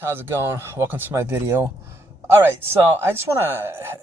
How's it going? Welcome to my video. Alright, so I just want to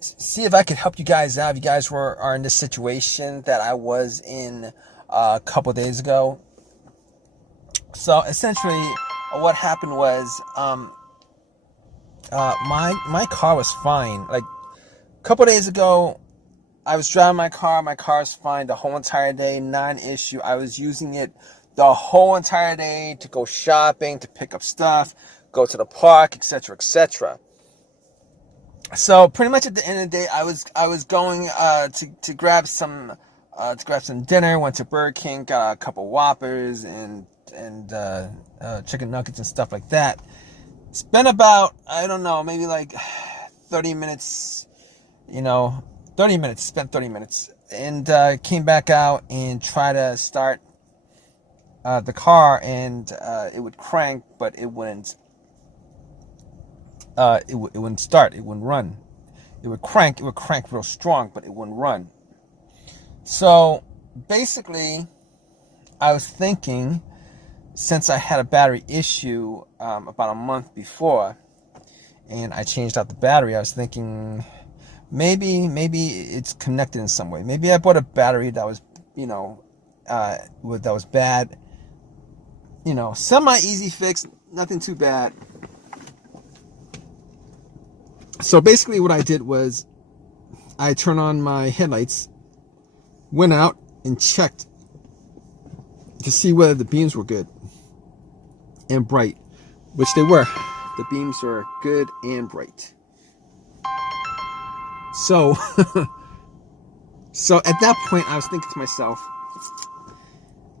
see if I could help you guys out. If you guys are in this situation that I was in a couple days ago. So essentially what happened was my car was fine. Like a couple days ago, I was driving my car's fine the whole entire day, non-issue. I was using it the whole entire day to go shopping, to pick up stuff, go to the park, etc., etc. So pretty much at the end of the day, I was going to grab some dinner. Went to Burger King, got a couple Whoppers and chicken nuggets and stuff like that. Spent about, I don't know, maybe like 30 minutes. 30 minutes. Spent 30 minutes and came back out and tried to start the car, and it would crank, but it wouldn't. It wouldn't start. It wouldn't run. It would crank real strong, but it wouldn't run. So basically, I was thinking, since I had a battery issue about a month before, and I changed out the battery, I was thinking maybe it's connected in some way. Maybe I bought a battery that was, that was bad. Semi easy fix, nothing too bad. So basically what I did was I turned on my headlights, went out and checked to see whether the beams were good and bright, which they were. The beams were good and bright. So, so at that point I was thinking to myself,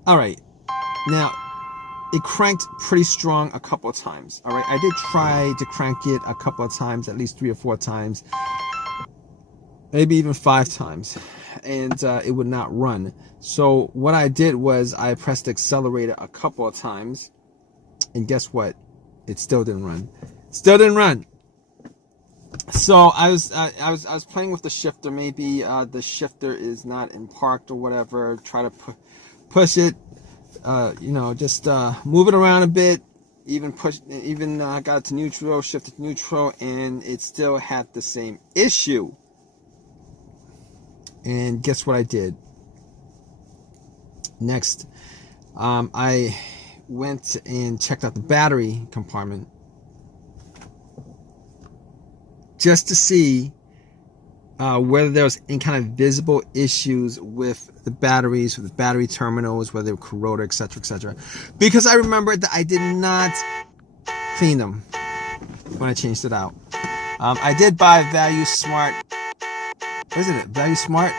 all right, now it cranked pretty strong a couple of times. All right, I did try to crank it a couple of times, at least 3 or 4 times, maybe even 5 times, and it would not run. So what I did was I pressed the accelerator a couple of times, and guess what? It still didn't run. Still didn't run. So I was playing with the shifter. Maybe the shifter is not in parked or whatever. Try to push it. Just move it around a bit, got it to neutral, shifted to neutral, and it still had the same issue. And guess what I did? Next, I went and checked out the battery compartment just to see whether there was any kind of visible issues with the batteries, with the battery terminals, whether they were corroded, etc., etc. Because I remembered that I did not clean them when I changed it out. I did buy Value Smart. What is it? Value Smart?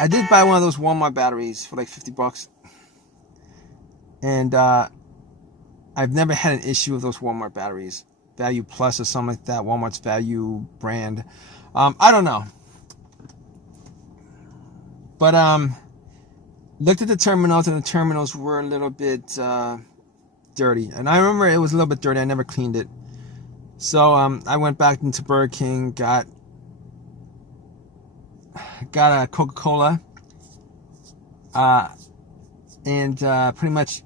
I did buy one of those Walmart batteries for like $50. And I've never had an issue with those Walmart batteries. Value Plus or something like that. Walmart's Value brand. I don't know. But looked at the terminals, and the terminals were a little bit dirty. And I remember it was a little bit dirty. I never cleaned it. So I went back into Burger King, got a Coca-Cola, and pretty much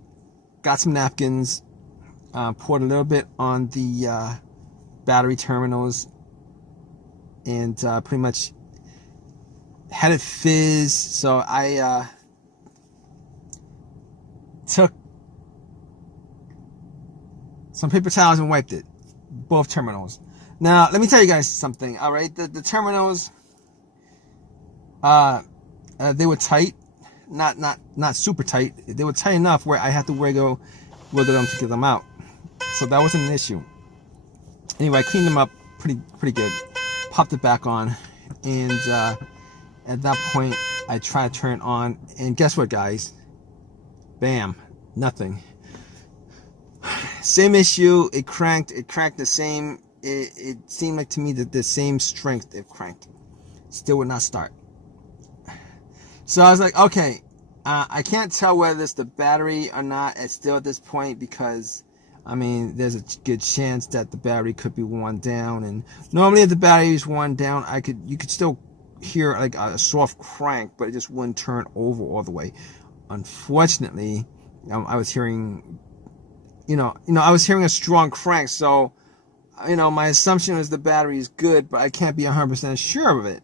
got some napkins, poured a little bit on the battery terminals, and pretty much had it fizz. So I took some paper towels and wiped it, both terminals. Now let me tell you guys something. All right, the terminals, they were tight, not super tight. They were tight enough where I had to wiggle them to get them out. So that wasn't an issue. Anyway, I cleaned them up pretty good. Popped it back on, and at that point I tried to turn it on, and guess what, guys? Bam, nothing. Same issue. It cranked the same. It seemed like to me that the same strength it cranked. Still would not start. So I was like, okay, I can't tell whether it's the battery or not at this point, because I mean, there's a good chance that the battery could be worn down, and normally if the battery is worn down, you could still hear like a soft crank, but it just wouldn't turn over all the way. Unfortunately, I was hearing I was hearing a strong crank, so my assumption was the battery is good, but I can't be 100% sure of it.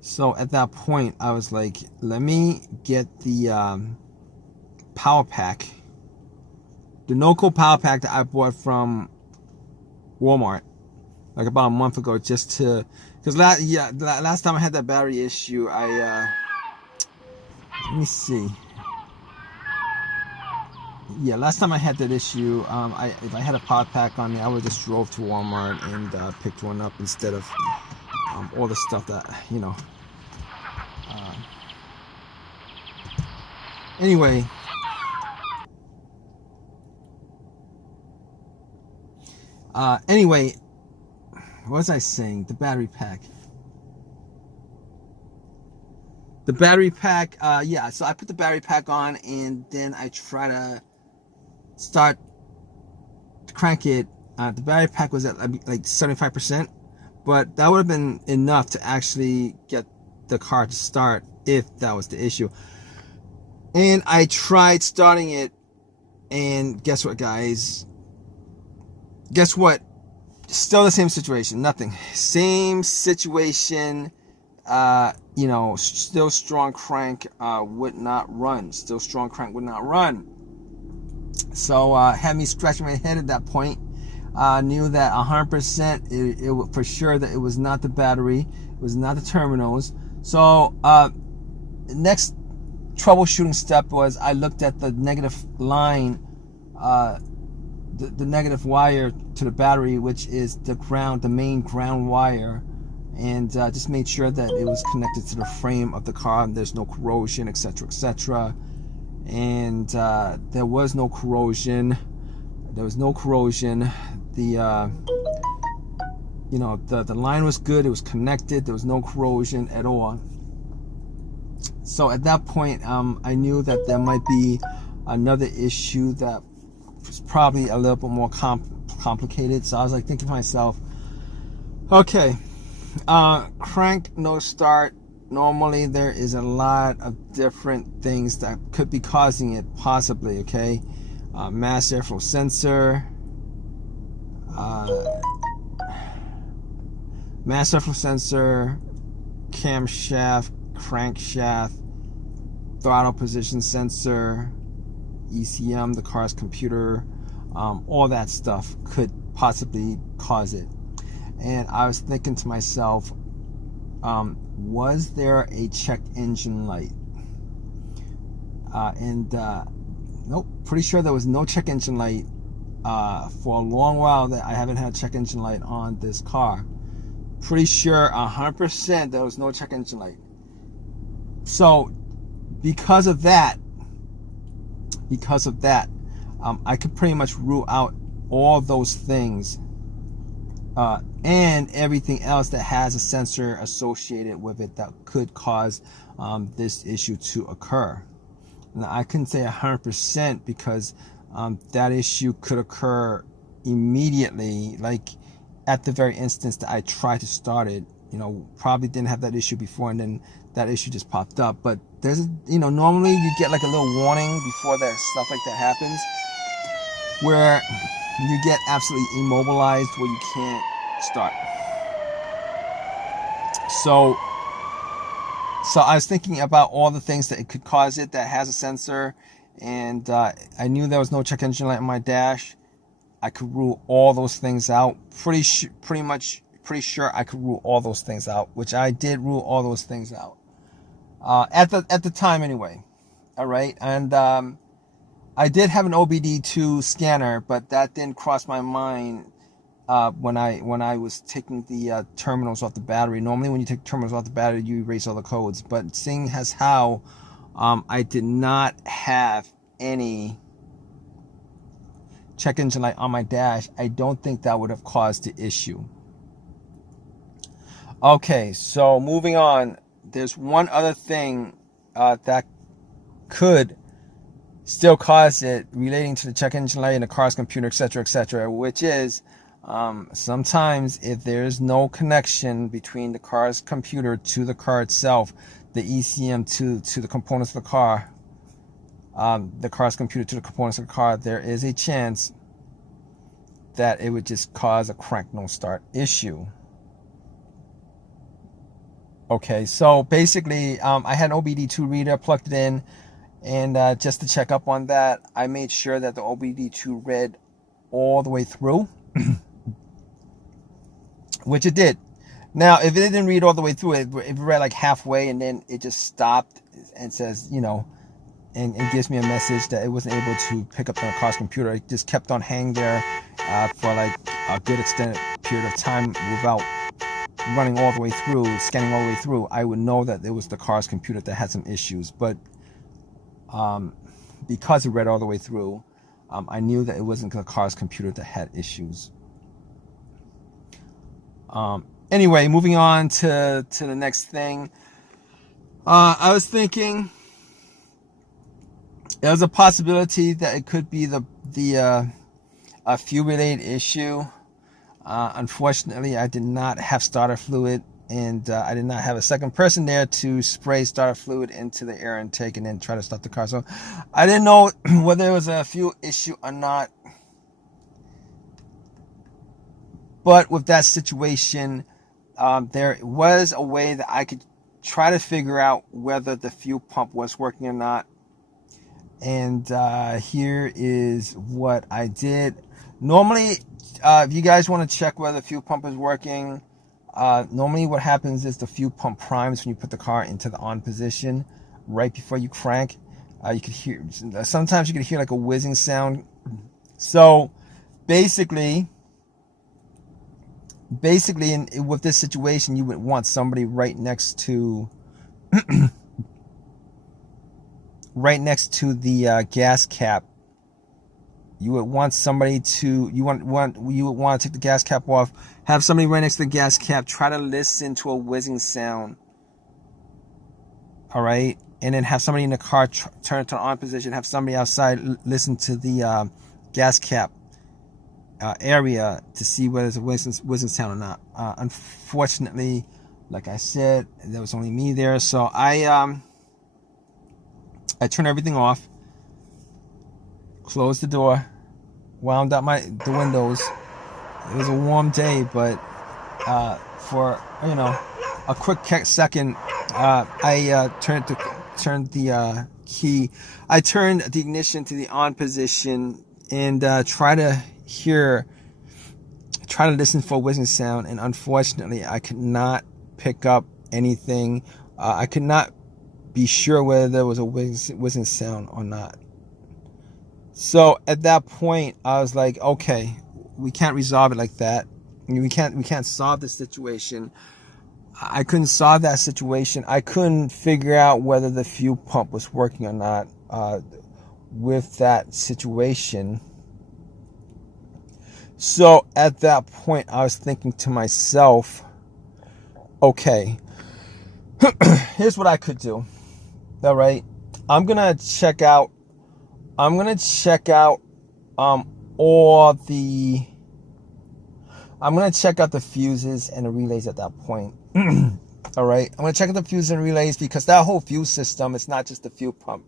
So at that point, I was like, let me get the power pack, the no-code power pack that I bought from Walmart like about a month ago, just to, because last time I had that battery issue, let me see. Yeah, last time I had that issue, if I had a power pack on me, I would just drove to Walmart and picked one up instead of all the stuff that, anyway. Anyway, what was I saying? The battery pack. The battery pack, yeah, so I put the battery pack on and then I try to start to crank it. The battery pack was at like 75%, but that would have been enough to actually get the car to start if that was the issue. And I tried starting it, and guess what, guys? Guess what? Still the same situation. Nothing. Same situation. Still strong crank would not run. Still strong crank would not run. So had me scratching my head at that point. Knew that 100% it for sure that it was not the battery, it was not the terminals. So next troubleshooting step was I looked at the negative line, the negative wire to the battery, which is the main ground wire, and just made sure that it was connected to the frame of the car and there's no corrosion, etc., etc. And there was no corrosion. There was no corrosion. The line was good. It was connected. There was no corrosion at all. So at that point, I knew that there might be another issue that was probably a little bit more complicated. So I was like thinking to myself, okay, crank no start. Normally there is a lot of different things that could be causing it, possibly. Okay, mass airflow sensor, camshaft, crankshaft, throttle position sensor, ECM, the car's computer, all that stuff could possibly cause it. And I was thinking to myself, was there a check engine light? Nope, pretty sure there was no check engine light. For a long while that I haven't had a check engine light on this car. Pretty sure 100% there was no check engine light. So because of that, I could pretty much rule out all those things and everything else that has a sensor associated with it that could cause this issue to occur. Now, I couldn't say 100% because that issue could occur immediately, like at the very instance that I tried to start it. Probably didn't have that issue before, and then that issue just popped up. But there's, normally you get like a little warning before that stuff like that happens, where you get absolutely immobilized, where you can't start. So I was thinking about all the things that it could cause it that has a sensor, and I knew there was no check engine light on my dash. I could rule all those things out. Pretty sure I could rule all those things out, which I did rule all those things out at the time anyway. All right, and I did have an OBD2 scanner, but that didn't cross my mind when I was taking the terminals off the battery. Normally, when you take terminals off the battery, you erase all the codes. But seeing as how I did not have any check engine light on my dash, I don't think that would have caused the issue. Okay, so moving on. There's one other thing that could still cause it relating to the check engine light and the car's computer, etc., which is sometimes if there's no connection between the car's computer to the car itself, the ECM to the components of the car, the car's computer to the components of the car, there is a chance that it would just cause a crank no start issue. Okay, so basically, I had an OBD2 reader, plugged it in, and just to check up on that, I made sure that the OBD2 read all the way through, which it did. Now, if it didn't read all the way through, it read like halfway, and then it just stopped and says, you know, and gives me a message that it wasn't able to pick up the car's computer. It just kept on hanging there for like a good extended period of time without running all the way through, scanning all the way through. I would know that it was the car's computer that had some issues, but because it read all the way through, I knew that it wasn't the car's computer that had issues. Anyway, moving on to the next thing. I was thinking there's a possibility that it could be a fuel-related issue. Unfortunately, I did not have starter fluid, and I did not have a second person there to spray starter fluid into the air intake and then try to start the car. So I didn't know whether it was a fuel issue or not. But with that situation, there was a way that I could try to figure out whether the fuel pump was working or not. And here is what I did. Normally, if you guys want to check whether the fuel pump is working, normally what happens is the fuel pump primes when you put the car into the on position right before you crank. You could hear, sometimes you could hear like a whizzing sound. So basically with this situation, you would want somebody right next to right next to the gas cap. You would want somebody to, you would want to take the gas cap off, have somebody right next to the gas cap, try to listen to a whizzing sound. All right, and then have somebody in the car turn to the on position, have somebody outside listen to the gas cap area to see whether there's a whizzing sound or not. Unfortunately, like I said, there was only me there, so I turned everything off, closed the door, wound up the windows. It was a warm day, but for a quick second, I turned the key. I turned the ignition to the on position and try to listen for a whizzing sound. And unfortunately, I could not pick up anything. I could not be sure whether there was a whizzing sound or not. So at that point, I was like, okay, we can't resolve it like that. We can't solve the situation. I couldn't solve that situation. I couldn't figure out whether the fuel pump was working or not with that situation. So at that point, I was thinking to myself, okay, here's what I could do. All right, I'm gonna check out all the. I'm gonna check out the fuses and the relays at that point. All right, I'm gonna check out the fuses and relays because that whole fuel system, it's not just the fuel pump.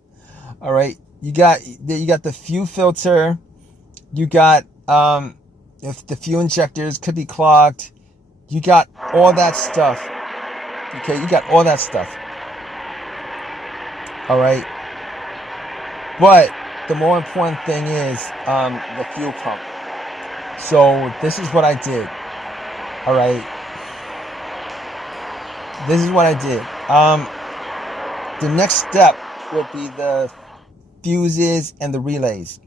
All right, you got the fuel filter, you got if the fuel injectors could be clogged, you got all that stuff. Okay, you got all that stuff. All right, but the more important thing is the fuel pump. So this is what I did. All right, this is what I did. The next step would be the fuses and the relays.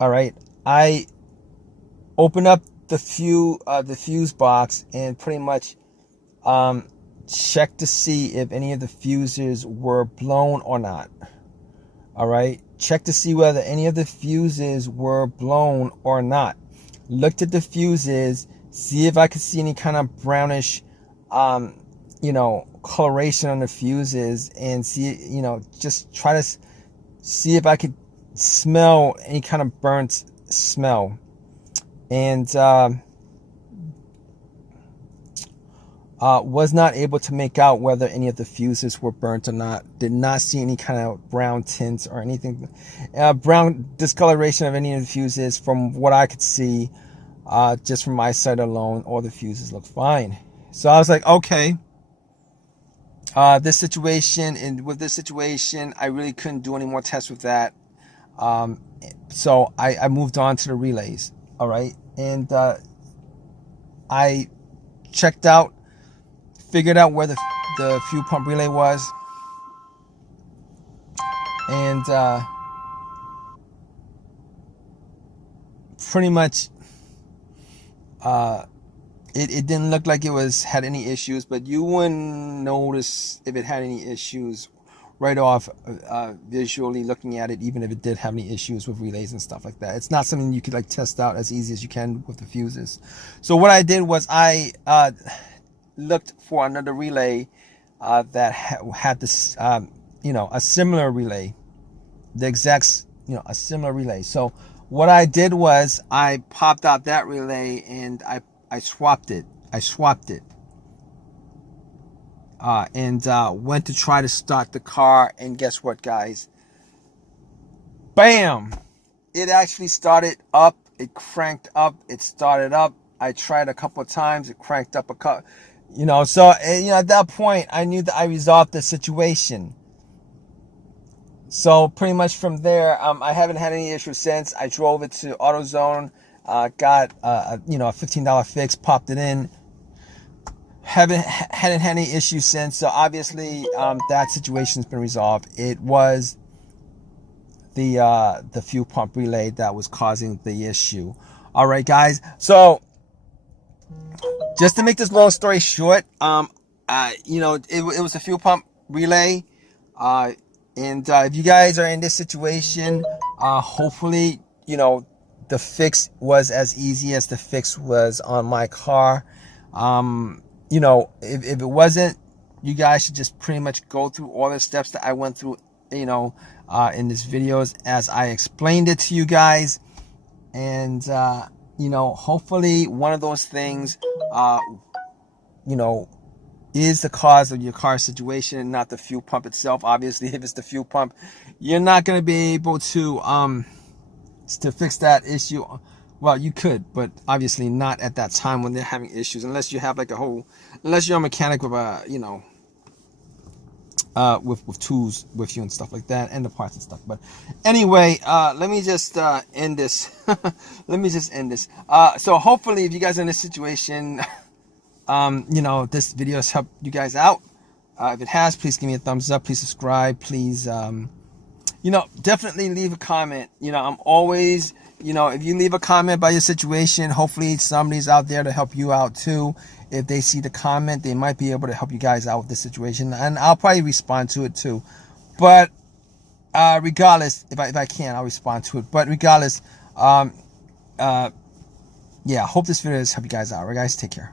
All right, I open up the fuse box and pretty much check to see if any of the fuses were blown or not. All right, check to see whether any of the fuses were blown or not. Looked at the fuses, see if I could see any kind of brownish coloration on the fuses, and see, just try to see if I could smell any kind of burnt smell. And Was not able to make out whether any of the fuses were burnt or not. Did not see any kind of brown tints or anything, brown discoloration of any of the fuses. From what I could see, just from my sight alone, all the fuses look fine. So I was like, okay, this situation, and with this situation, I really couldn't do any more tests with that. So I moved on to the relays. All right, and I checked out, figured out where the fuel pump relay was, and pretty much it didn't look like it had any issues, but you wouldn't notice if it had any issues right off visually looking at it, even if it did have any issues with relays and stuff like that. It's not something you could like test out as easy as you can with the fuses. So what I did was I looked for another relay that had this, a similar relay, the exact, a similar relay. So what I did was I popped out that relay and I swapped it. And went to try to start the car, and guess what, guys? Bam! It actually started up. It cranked up. It started up. I tried a couple of times. It cranked up a couple. So at that point, I knew that I resolved the situation. So pretty much from there, I haven't had any issues since. I drove it to AutoZone, got a $15 fix, popped it in. Hadn't had any issues since. So obviously, that situation's been resolved. It was the fuel pump relay that was causing the issue. All right, guys. So just to make this long story short, it was a fuel pump relay. And if you guys are in this situation, hopefully, the fix was as easy as the fix was on my car. If it wasn't, you guys should just pretty much go through all the steps that I went through, in this videos as I explained it to you guys. And, hopefully one of those things, is the cause of your car situation and not the fuel pump itself. Obviously, if it's the fuel pump, you're not going to be able to fix that issue. Well, you could, but obviously not at that time when they're having issues, unless you have unless you're a mechanic with with tools with you and stuff like that, and the parts and stuff. But anyway, let me just end this. So hopefully, if you guys are in this situation, this video has helped you guys out. If it has, please give me a thumbs up. Please subscribe. Please, definitely leave a comment. I'm always, if you leave a comment about your situation, hopefully somebody's out there to help you out too. If they see the comment, they might be able to help you guys out with this situation, and I'll probably respond to it too. But regardless, if I can, I'll respond to it. But regardless, hope this video has helped you guys out. All right, guys, take care.